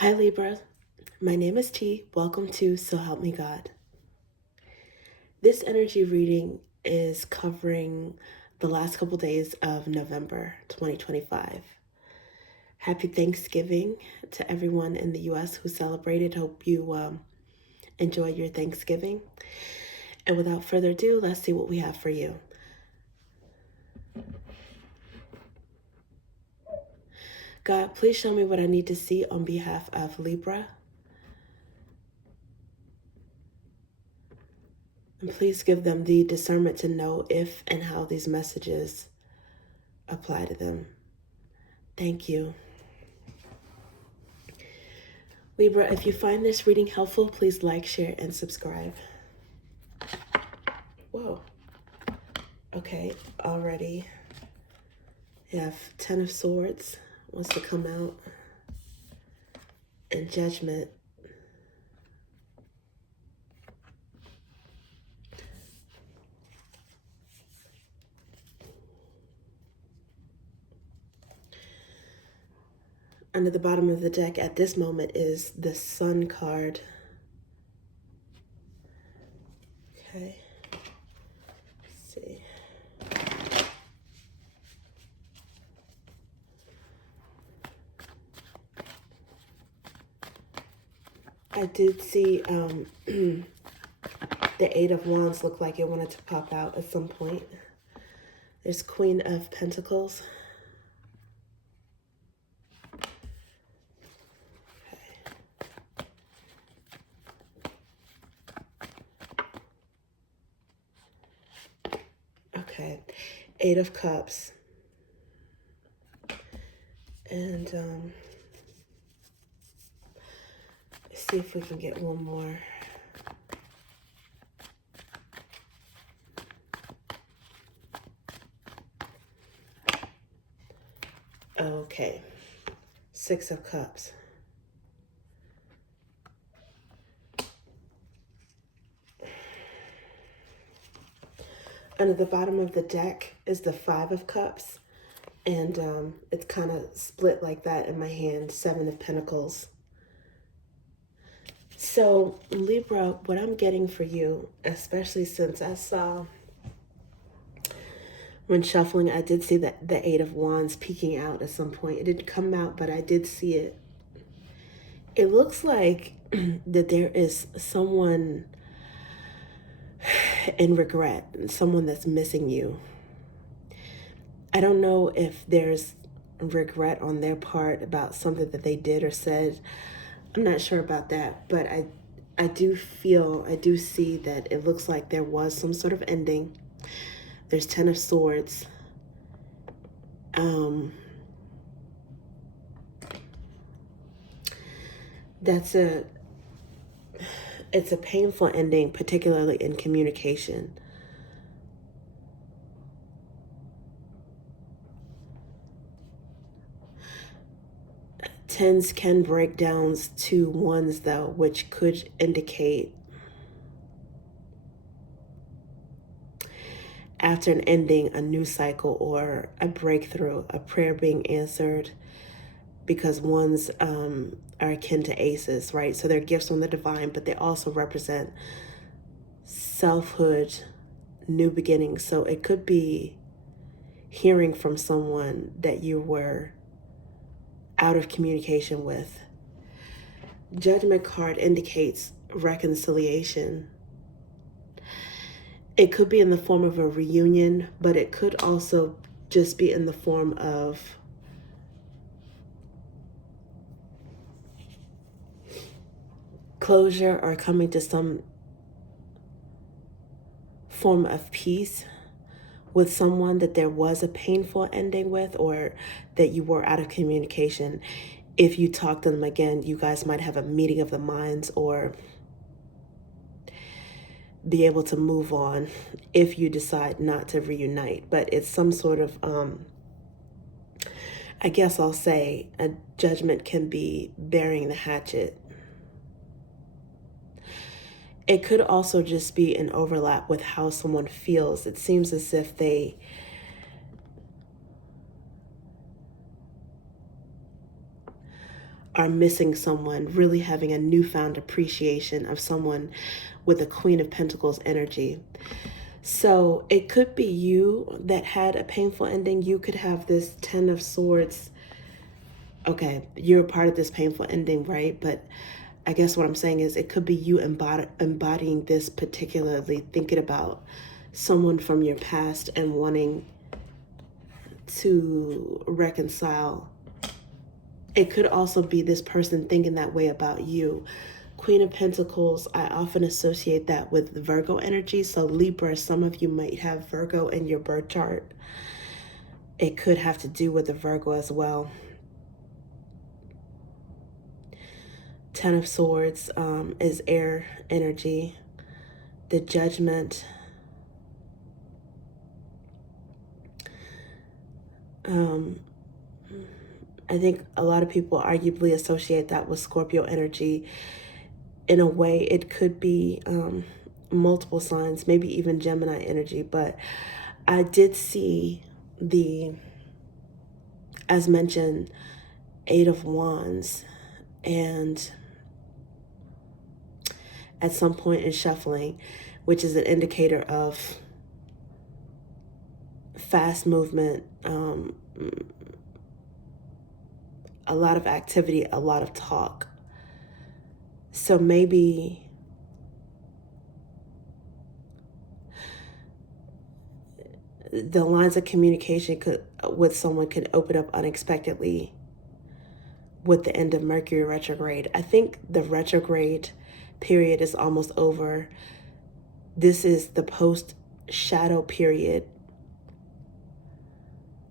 Hi Libra, my name is T. Welcome to So Help Me God. This energy reading is covering the last couple days of November 2025. Happy Thanksgiving to everyone in the U.S. who celebrated. Hope you enjoy your Thanksgiving. And without further ado, let's see what we have for you. God, please show me what I need to see on behalf of Libra. And please give them the discernment to know if and how these messages apply to them. Thank you. Libra, if you find this reading helpful, please like, share, and subscribe. Whoa. Okay, already. You have Ten of Swords wants to come out. And Judgment. Under the bottom of the deck at this moment is the Sun card. Okay. Let's see. I did see the Eight of Wands look like it wanted to pop out at some point. There's Queen of Pentacles. Okay, Eight of Cups. And let's see if we can get one more. Okay, Six of Cups. Under the bottom of the deck is the Five of Cups, and it's kind of split like that in my hand, Seven of Pentacles. So, Libra, what I'm getting for you, especially since I saw when shuffling, I did see that the Eight of Wands peeking out at some point. It didn't come out, but I did see it. It looks like that there is someone in regret, someone that's missing you. I don't know if there's regret on their part about something that they did or said. I'm not sure about that, but I do see that it looks like there was some sort of ending. There's Ten of Swords. It's a painful ending, particularly in communication. Tens can break down to ones, though, which could indicate after an ending, a new cycle or a breakthrough, a prayer being answered, because ones are akin to aces, right? So they're gifts from the divine, but they also represent selfhood, new beginnings. So it could be hearing from someone that you were out of communication with. Judgment card indicates reconciliation. It could be in the form of a reunion, but it could also just be in the form of closure or coming to some form of peace with someone that there was a painful ending with, or that you were out of communication. If you talk to them again, you guys might have a meeting of the minds or be able to move on if you decide not to reunite. But it's some sort of, I guess I'll say, a judgment can be burying the hatchet. It could also just be an overlap with how someone feels. It seems as if they are missing someone, really having a newfound appreciation of someone with a Queen of Pentacles energy. So it could be you that had a painful ending. You could have this Ten of Swords. Okay, you're a part of this painful ending, right? But I guess what I'm saying is it could be you embodying this, particularly thinking about someone from your past and wanting to reconcile. It could also be this person thinking that way about you. Queen of Pentacles, I often associate that with Virgo energy. So Libra, some of you might have Virgo in your birth chart. It could have to do with the Virgo as well. Ten of Swords is air energy. The Judgment. I think a lot of people arguably associate that with Scorpio energy. In a way, it could be multiple signs, maybe even Gemini energy. But I did see the, as mentioned, Eight of Wands. And at some point in shuffling, which is an indicator of fast movement, a lot of activity, a lot of talk. So maybe the lines of communication with someone could open up unexpectedly with the end of Mercury retrograde. I think the retrograde period is almost over. This is the post-shadow period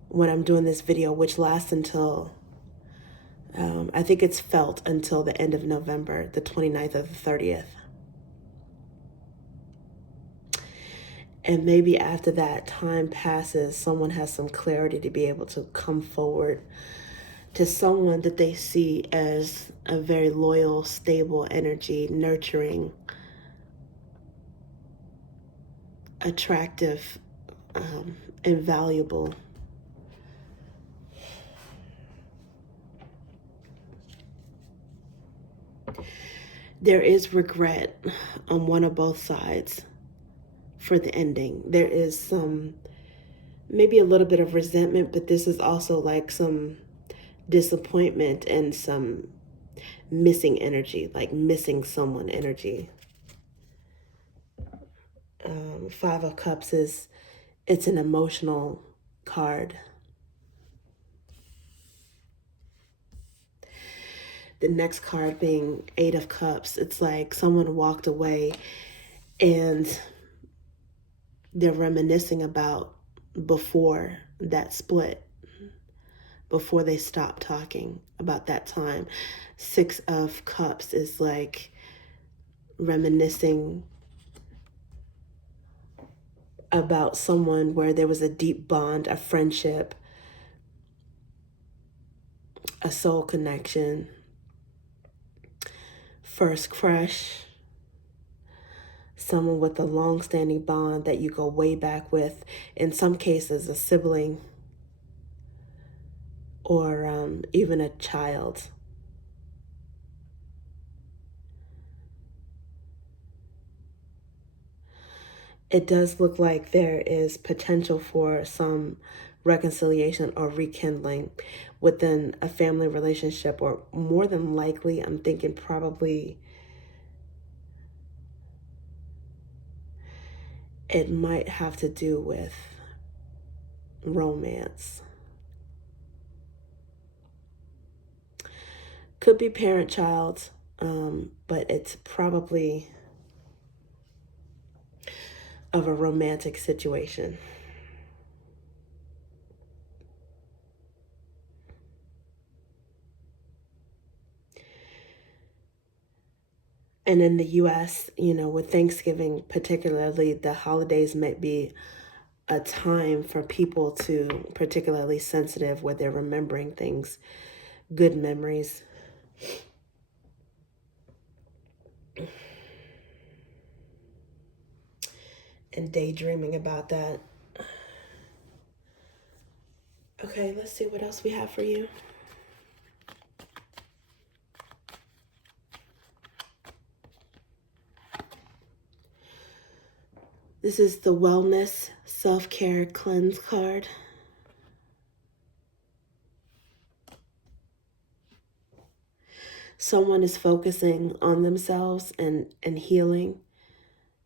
when I'm doing this video, which lasts until, I think it's felt until the end of November, the 29th or the 30th. And maybe after that time passes, someone has some clarity to be able to come forward to someone that they see as a very loyal, stable energy, nurturing, attractive, and valuable. There is regret on one or both sides for the ending. There is some, maybe a little bit of resentment, but this is also like some disappointment and some missing energy, like missing someone energy. Five of Cups it's an emotional card. The next card being Eight of Cups, it's like someone walked away and they're reminiscing about before that split, before they stopped talking about that time. Six of Cups is like reminiscing about someone where there was a deep bond, a friendship, a soul connection, first crush, someone with a long-standing bond that you go way back with, in some cases a sibling or even a child. It does look like there is potential for some reconciliation or rekindling within a family relationship, or more than likely, I'm thinking probably it might have to do with romance. Could be parent-child, but it's probably of a romantic situation. And in the US, you know, with Thanksgiving particularly, the holidays might be a time for people to, particularly sensitive, where they're remembering things, good memories. And daydreaming about that. Okay, let's see what else we have for you. This is the Wellness Self-Care Cleanse card. Someone is focusing on themselves and healing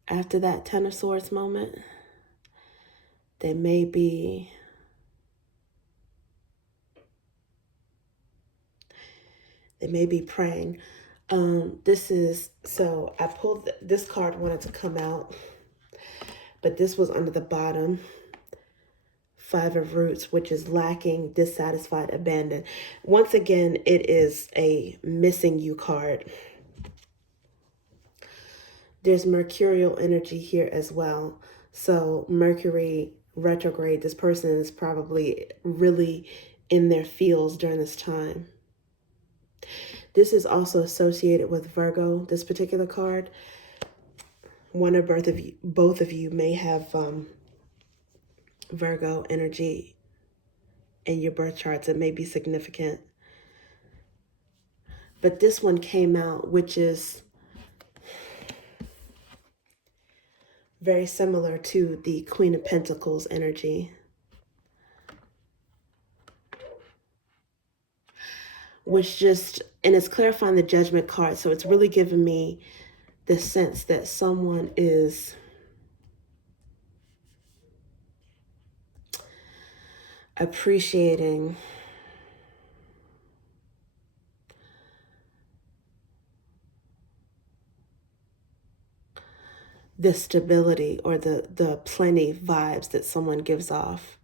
after that Ten of Swords moment. They may be praying. So I pulled this card, wanted to come out, but this was under the bottom. Five of Roots, which is lacking, dissatisfied, abandoned. Once again, it is a missing you card. There's Mercurial energy here as well. So Mercury retrograde, this person is probably really in their feels during this time. This is also associated with Virgo, this particular card. One or both of you may have Virgo energy in your birth charts. It may be significant. But this one came out, which is very similar to the Queen of Pentacles energy. Which just, and it's clarifying the Judgment card. So it's really giving me the sense that someone is appreciating the stability or the plenty vibes that someone gives off.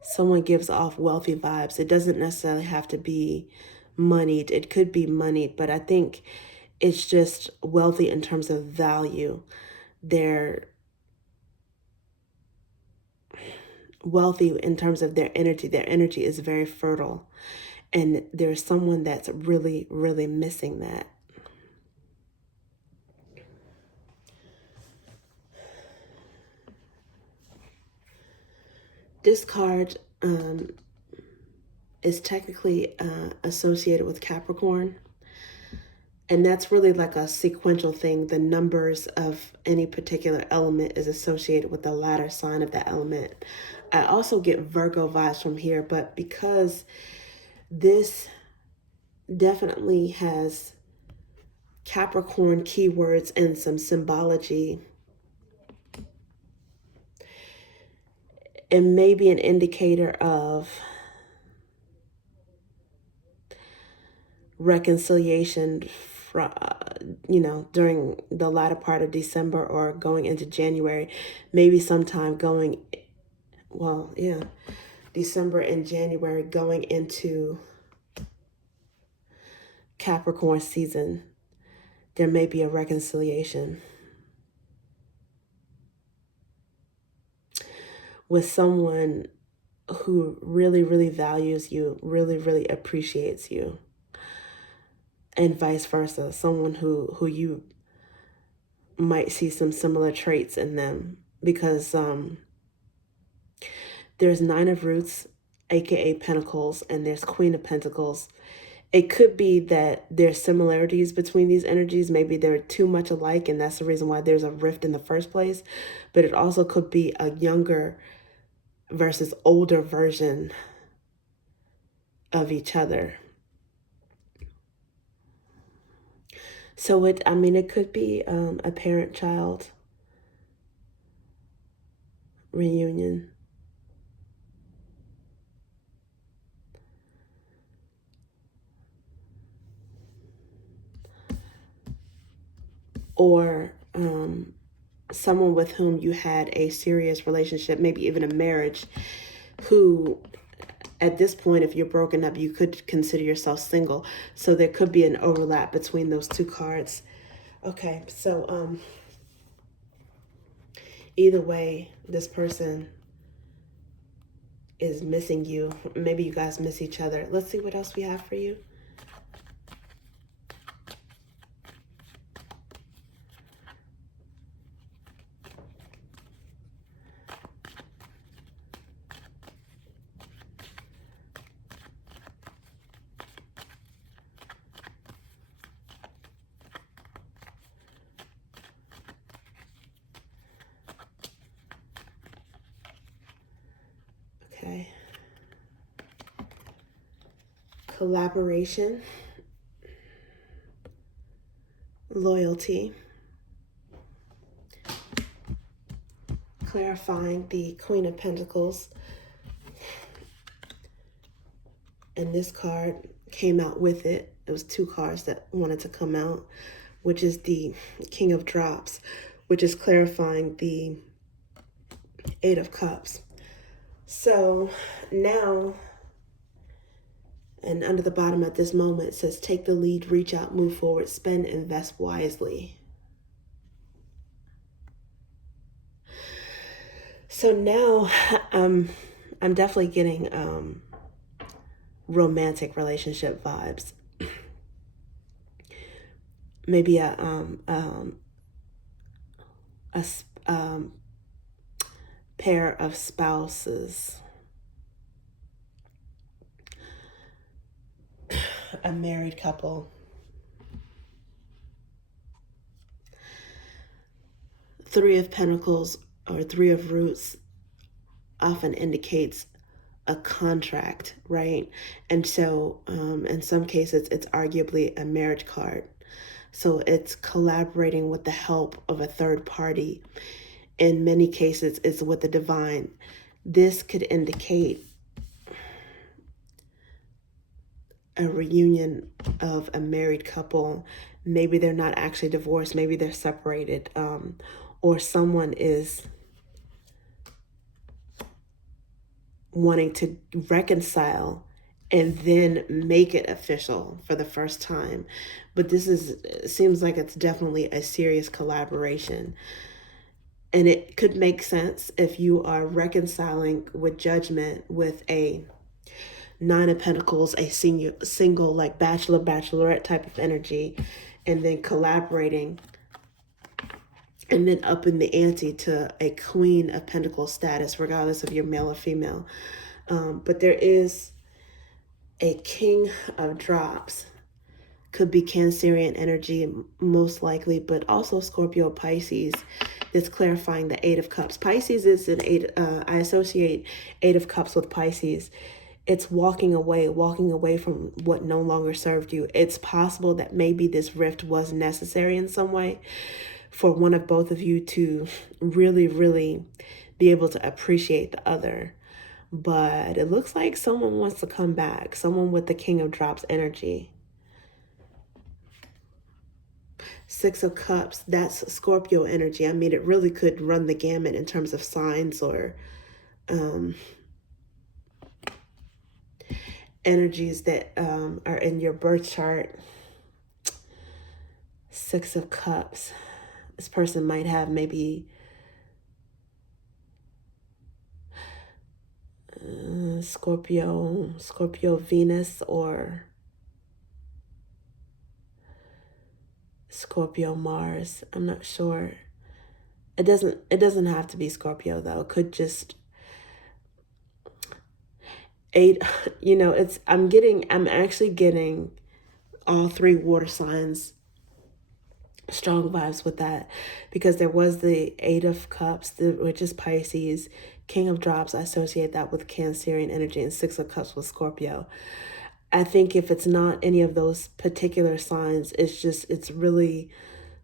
Someone gives off wealthy vibes. It doesn't necessarily have to be moneyed. It could be moneyed, but I think it's just wealthy in terms of value. They're wealthy in terms of their energy. Their energy is very fertile. And there's someone that's really, really missing that. This card is technically associated with Capricorn. And that's really like a sequential thing. The numbers of any particular element is associated with the latter sign of that element. I also get Virgo vibes from here, but because this definitely has Capricorn keywords and some symbology, it may be an indicator of reconciliation, during the latter part of December or going into January, maybe sometime December and January going into Capricorn season, there may be a reconciliation with someone who really, really values you, really, really appreciates you, and vice versa. Someone who you might see some similar traits in them, because there's Nine of Roots, aka Pentacles, and there's Queen of Pentacles. It could be that there's similarities between these energies. Maybe they're too much alike, and that's the reason why there's a rift in the first place. But it also could be a younger versus older version of each other. So it could be a parent-child reunion. Or someone with whom you had a serious relationship, maybe even a marriage, who at this point, if you're broken up, you could consider yourself single. So there could be an overlap between those two cards. Okay, so either way, this person is missing you. Maybe you guys miss each other. Let's see what else we have for you. Okay. Collaboration, loyalty, clarifying the Queen of Pentacles. And this card came out with it. It was two cards that wanted to come out, which is the King of Drops, which is clarifying the Eight of Cups. So now, and under the bottom at this moment, it says, take the lead, reach out, move forward, spend, invest wisely. So now I'm definitely getting romantic relationship vibes. Maybe a pair of spouses, a married couple. Three of Pentacles or Three of Roots often indicates a contract, right? And so in some cases, it's arguably a marriage card. So it's collaborating with the help of a third party. In many cases, it's with the divine. This could indicate a reunion of a married couple. Maybe they're not actually divorced. Maybe they're separated. Or someone is wanting to reconcile and then make it official for the first time. But seems like it's definitely a serious collaboration. And it could make sense if you are reconciling with judgment with a Nine of Pentacles, a single like bachelor, bachelorette type of energy, and then collaborating and then upping the ante to a Queen of Pentacles status, regardless of you're male or female. But there is a King of Drops. Could be Cancerian energy, most likely, but also Scorpio, Pisces. That's clarifying the Eight of Cups. Pisces is an eight. I associate Eight of Cups with Pisces. It's walking away from what no longer served you. It's possible that maybe this rift was necessary in some way for one of both of you to really, really be able to appreciate the other. But it looks like someone wants to come back. Someone with the King of Drops energy. Six of Cups, that's Scorpio energy. I mean, it really could run the gamut in terms of signs or energies that are in your birth chart. Six of Cups. This person might have maybe Scorpio Venus or Scorpio Mars. I'm not sure. It doesn't have to be Scorpio though. It could just I'm actually getting all three water signs strong vibes with that, because there was the Eight of Cups, which is Pisces. King of Drops, I associate that with Cancerian energy, and Six of Cups with Scorpio. I think if it's not any of those particular signs, it's really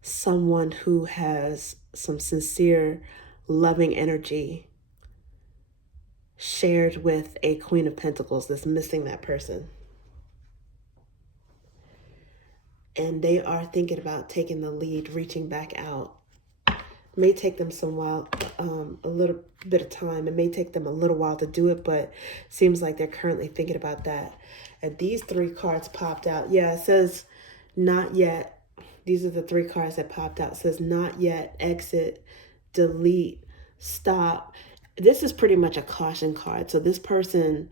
someone who has some sincere, loving energy shared with a Queen of Pentacles that's missing that person. And they are thinking about taking the lead, reaching back out. It may take them a little bit of time. It may take them a little while to do it, but seems like they're currently thinking about that. And these three cards popped out. Yeah, it says not yet. These are the three cards that popped out. It says not yet, exit, delete, stop. This is pretty much a caution card. So this person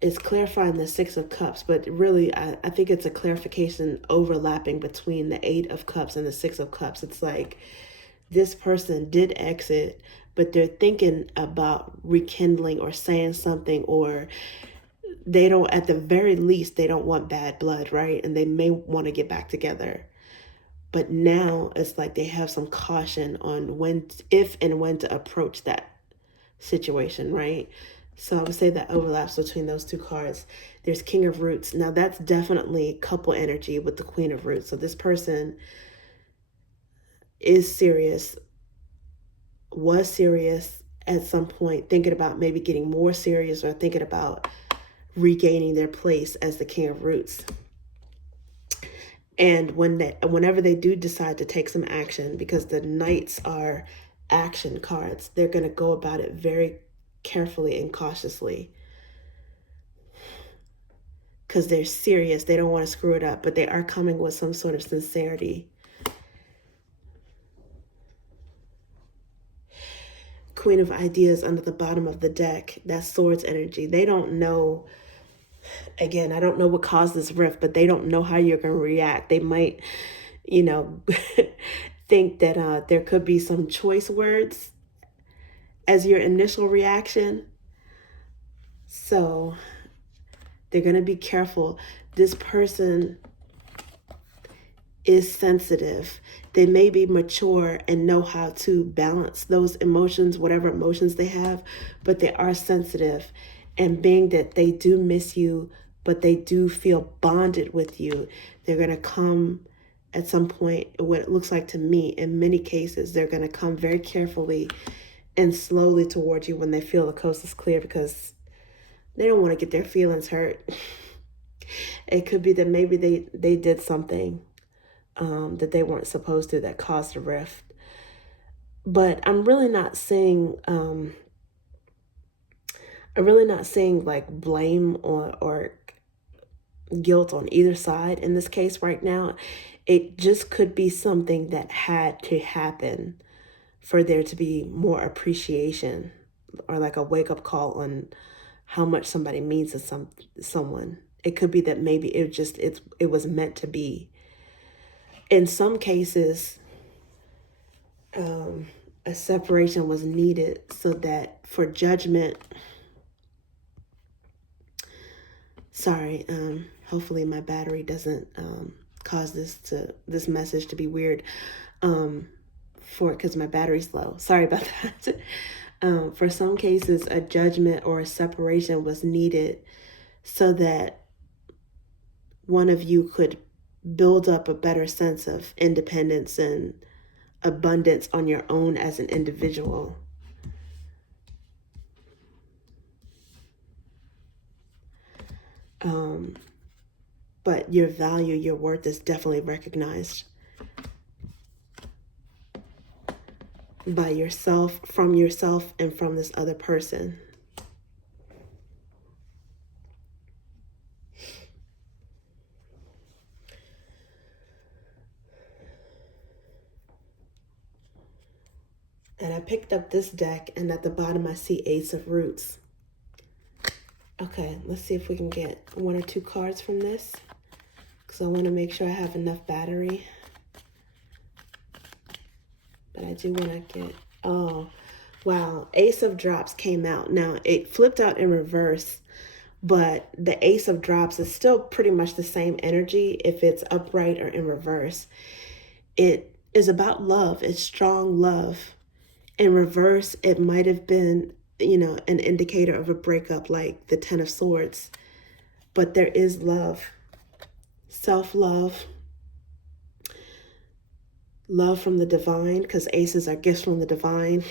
is clarifying the Six of Cups, but really I think it's a clarification overlapping between the Eight of Cups and the Six of Cups. It's like this person did exit, but they're thinking about rekindling or saying something, or they don't, at the very least, they don't want bad blood, right? And they may want to get back together. But now it's like they have some caution on if and when to approach that situation, right? So I would say that overlaps between those two cards. There's King of Roots. Now that's definitely couple energy with the Queen of Roots. So this person is serious, was serious at some point, thinking about maybe getting more serious or thinking about regaining their place as the King of Roots. And whenever they do decide to take some action, because the Knights are action cards, they're going to go about it very carefully and cautiously, because they're serious. They don't want to screw it up, but they are coming with some sort of sincerity. Queen of Ideas under the bottom of the deck. That's Swords energy. They don't know. Again, I don't know what caused this rift, but they don't know how you're going to react. They might, think that there could be some choice words as your initial reaction. So they're going to be careful. This person is sensitive. They may be mature and know how to balance those emotions, whatever emotions they have, but they are sensitive. And being that they do miss you, but they do feel bonded with you, they're going to come at some point, what it looks like to me, in many cases, they're going to come very carefully and slowly towards you when they feel the coast is clear, because they don't want to get their feelings hurt. It could be that maybe they did something that they weren't supposed to that caused a rift. But I'm really not seeing like blame or guilt on either side in this case right now. It just could be something that had to happen for there to be more appreciation, or like a wake-up call on how much somebody means to someone. It could be that maybe it was meant to be. In some cases, a separation was needed so that for judgment. Sorry, hopefully my battery doesn't cause this message to be weird. Because my battery's low. Sorry about that. For some cases, a judgment or a separation was needed so that one of you could build up a better sense of independence and abundance on your own as an individual. But your value, your worth is definitely recognized by yourself, and from this other person. And I picked up this deck, and at the bottom I see Ace of Roots. Okay, let's see if we can get one or two cards from this, because I want to make sure I have enough battery. But I do want to get, oh, wow, Ace of Drops came out. Now, it flipped out in reverse, but the Ace of Drops is still pretty much the same energy if it's upright or in reverse. It is about love. It's strong love. In reverse, it might have been, an indicator of a breakup, like the Ten of Swords. But there is love, self-love, love from the divine, because aces are gifts from the divine.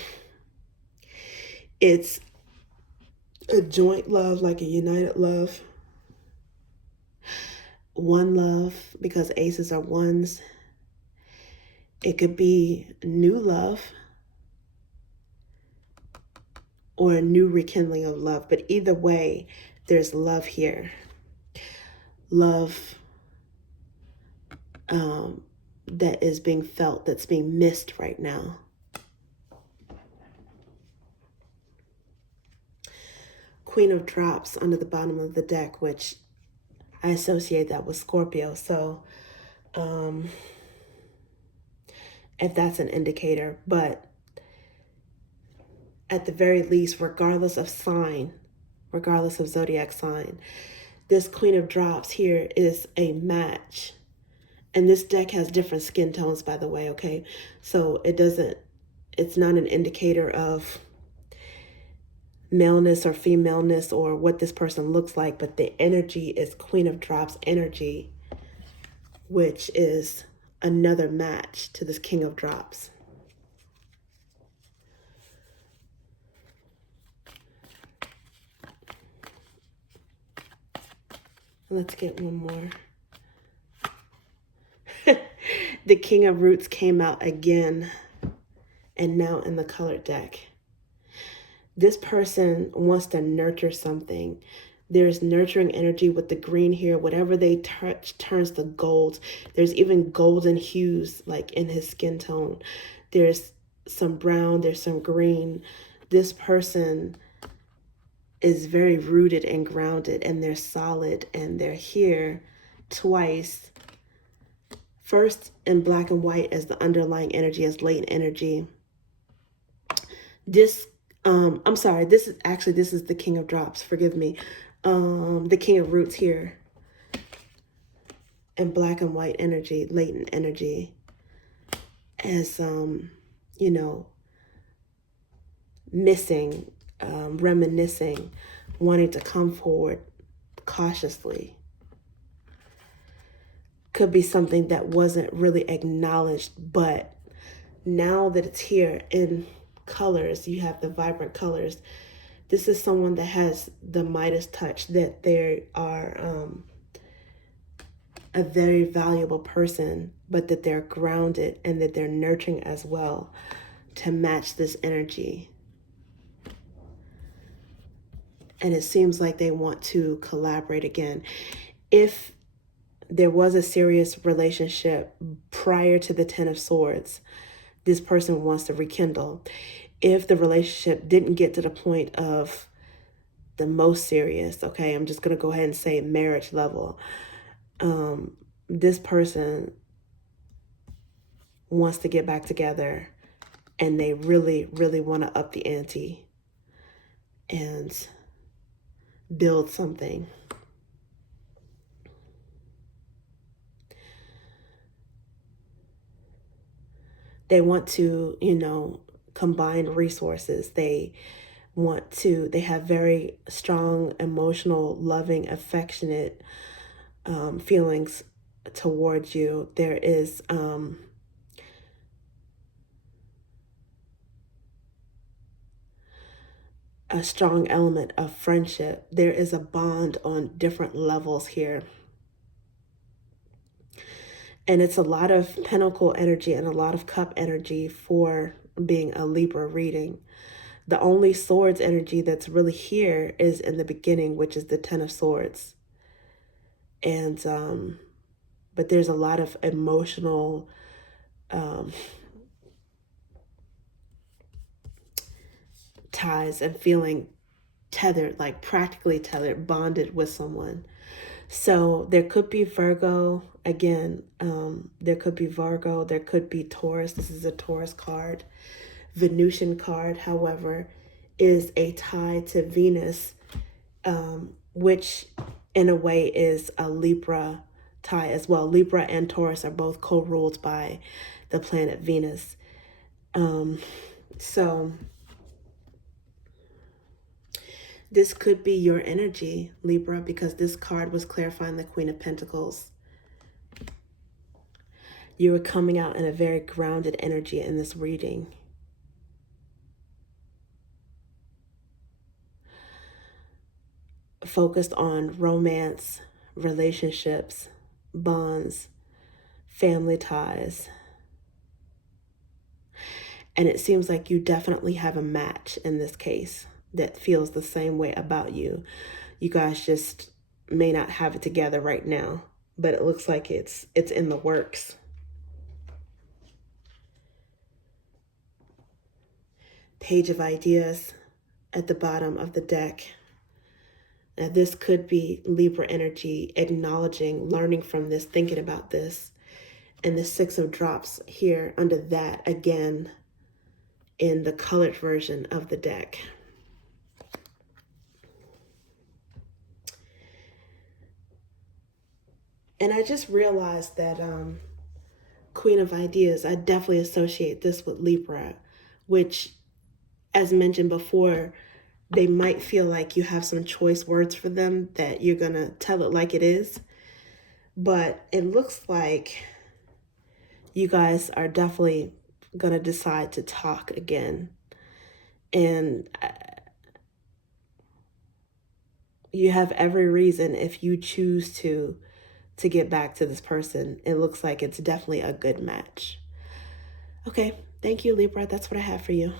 It's a joint love, like a united love. One love, because aces are ones. It could be new love or a new rekindling of love. But either way, there's love here. Love that is being felt, that's being missed right now. Queen of Drops under the bottom of the deck, which I associate that with Scorpio. So if that's an indicator, but at the very least, regardless of sign, regardless of zodiac sign, this Queen of Drops here is a match. And this deck has different skin tones, by the way, okay? So it's not an indicator of maleness or femaleness or what this person looks like, but the energy is Queen of Drops energy, which is another match to this King of Drops. Let's get one more. The King of Roots came out again, and now in the colored deck. This person wants to nurture something. There's nurturing energy with the green here. Whatever they touch turns to gold. There's even golden hues like in his skin tone. There's some brown, there's some green. This person is very rooted and grounded, and they're solid, and they're here twice. First in black and white as the underlying energy, as latent energy. I'm sorry, this is the King of Drops, forgive me. The King of Roots here. And black and white energy, latent energy. As, you know, missing, reminiscing, wanting to come forward cautiously. Could be something that wasn't really acknowledged, but now that it's here in colors, you have the vibrant colors. This is someone that has the Midas touch, that they are a very valuable person, but that they're grounded and that they're nurturing as well to match this energy. And it seems like they want to collaborate again. If there was a serious relationship prior to the Ten of Swords, this person wants to rekindle. If the relationship didn't get to the point of the most serious, okay, I'm just going to go ahead and say marriage level, this person wants to get back together, and they really, really want to up the ante and build something. They want to, you know, combine resources. They have very strong, emotional, loving, affectionate feelings towards you. There is a strong element of friendship. There is a bond on different levels here. And it's a lot of pentacle energy and a lot of cup energy for being a Libra reading. The only swords energy that's really here is in the beginning, which is the Ten of Swords. And, but there's a lot of emotional, ties and feeling tethered, like practically tethered, bonded with someone. So there could be Virgo again. There could be Virgo. There could be Taurus. This is a Taurus card. Venusian card, however, is a tie to Venus, which in a way is a Libra tie as well. Libra and Taurus are both co-ruled by the planet Venus. So this could be your energy, Libra, because this card was clarifying the Queen of Pentacles. You are coming out in a very grounded energy in this reading. Focused on romance, relationships, bonds, family ties. And it seems like you definitely have a match in this case that feels the same way about you. You guys just may not have it together right now, but it looks like it's in the works. Page of Ideas at the bottom of the deck. Now this could be Libra energy, acknowledging, learning from this, thinking about this. And the Six of Drops here under that again in the colored version of the deck. And I just realized that Queen of Ideas, I definitely associate this with Libra, which, as mentioned before, they might feel like you have some choice words for them that you're going to tell it like it is. But it looks like you guys are definitely going to decide to talk again. And you have every reason, if you choose to get back to this person. It looks like it's definitely a good match. Okay, thank you, Libra. That's what I have for you.